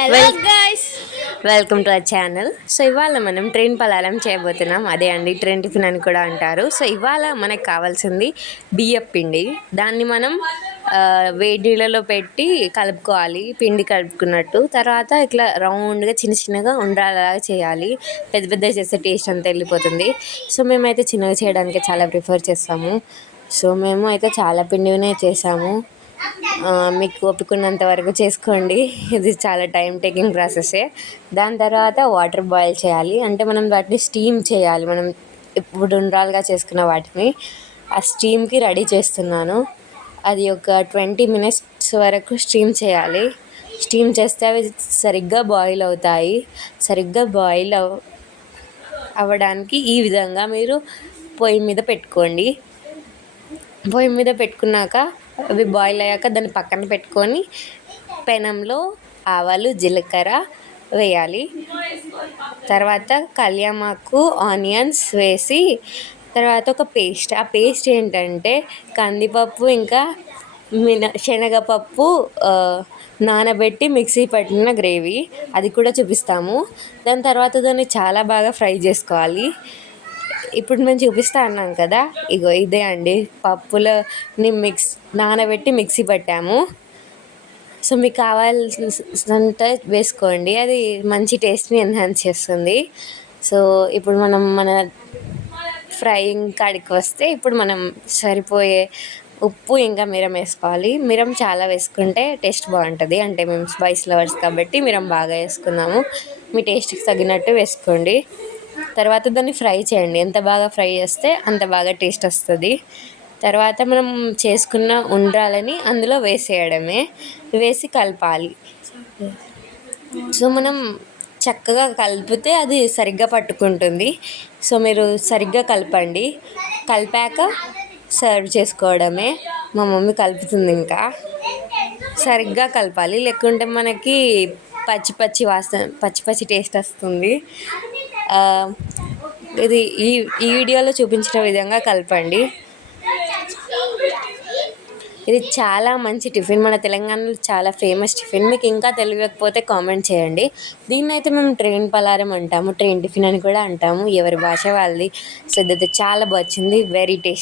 Hello guys, welcome to our channel. So ఇవాళ మనం train పలారం చేయబోతున్నాం. అదే అండి ట్రైన్ టిఫిన్ అని కూడా అంటారు. సో ఇవాళ మనకు కావాల్సింది బియ్యం పిండి. దాన్ని మనం వేడి నీళ్ళలో పెట్టి కలుపుకోవాలి, పిండి కలుపుకున్నట్టు. తర్వాత ఇట్లా రౌండ్గా చిన్న చిన్నగా ఉండలాగా చేయాలి. పెద్ద పెద్ద చేస్తే టేస్ట్ అంతా వెళ్ళిపోతుంది. సో మేమైతే చిన్నగా చేయడానికి చాలా ప్రిఫర్ చేస్తాము. సో మేము అయితే చాలా పిండినే చేసాము. మీకు ఒప్పుకున్నంత వరకు చేసుకోండి. ఇది చాలా టైం టేకింగ్ ప్రాసెసే. దాని తర్వాత వాటర్ బాయిల్ చేయాలి. అంటే మనం వాటిని స్టీమ్ చేయాలి. మనం ఇప్పుడు ఉండ్రాలుగా చేసుకున్న వాటిని ఆ స్టీమ్కి రెడీ చేస్తున్నాను. అది ఒక 20 minutes వరకు స్టీమ్ చేయాలి. స్టీమ్ చేస్తే అవి సరిగ్గా బాయిల్ అవుతాయి. సరిగ్గా బాయిల్ అవ్వడానికి ఈ విధంగా మీరు పొయ్యి మీద పెట్టుకోండి. పొయ్యి మీద పెట్టుకున్నాక అవి బాయిల్ అయ్యాక దాన్ని పక్కన పెట్టుకొని పెనంలో ఆవాలు జీలకర్ర వేయాలి. తర్వాత కళ్యామాకు ఆనియన్స్ వేసి తర్వాత ఒక పేస్ట్. ఆ పేస్ట్ ఏంటంటే కందిపప్పు ఇంకా శనగపప్పు నానబెట్టి మిక్సీ పట్టిన గ్రేవీ. అది కూడా చూపిస్తాము. దాని తర్వాత దాన్ని చాలా బాగా ఫ్రై చేసుకోవాలి. ఇప్పుడు మేము చూపిస్తా అన్నాం కదా, ఇగో ఇదే అండి పప్పులని నానబెట్టి మిక్సీ పట్టాము. సో మీకు కావాల్సినంత వేసుకోండి, అది మంచి టేస్ట్ని ఎన్హాన్స్ చేస్తుంది. సో ఇప్పుడు మనం మన ఫ్రైయింగ్ కాడికి వస్తే ఇప్పుడు మనం సరిపోయే ఉప్పు ఇంకా మిరం వేసుకోవాలి. మిరం చాలా వేసుకుంటే టేస్ట్ బాగుంటుంది. అంటే మేము స్పైస్ లవర్స్ కాబట్టి మిరం బాగా వేసుకున్నాము. మీ టేస్ట్కి తగినట్టు వేసుకోండి. తర్వాత దాన్ని ఫ్రై చేయండి. ఎంత బాగా ఫ్రై చేస్తే అంత బాగా టేస్ట్ వస్తుంది. తర్వాత మనం చేసుకున్న ఉండ్రాలని అందులో వేసేయడమే. వేసి కలపాలి. సో మనం చక్కగా కలిపితే అది సరిగ్గా పట్టుకుంటుంది. సో మీరు సరిగ్గా కలపండి. కలిపాక సర్వ్ చేసుకోవడమే. మా మమ్మీ కలుపుతుంది. ఇంకా సరిగ్గా కలపాలి, లేకుంటే మనకి పచ్చి పచ్చి టేస్ట్ వస్తుంది. ఇది ఈ వీడియోలో చూపించిన విధంగా కలపండి. ఇది చాలా మంచి టిఫిన్. మన తెలంగాణలో చాలా ఫేమస్ టిఫిన్. మీకు ఇంకా తెలియకపోతే కామెంట్ చేయండి. దీన్ని అయితే మేము ట్రైన్ పలారం అంటాము, ట్రైన్ టిఫిన్ అని కూడా అంటాము. ఎవరి భాష వాళ్ళది. సో ఇదైతే చాలా బాగా వచ్చింది. Very tasty.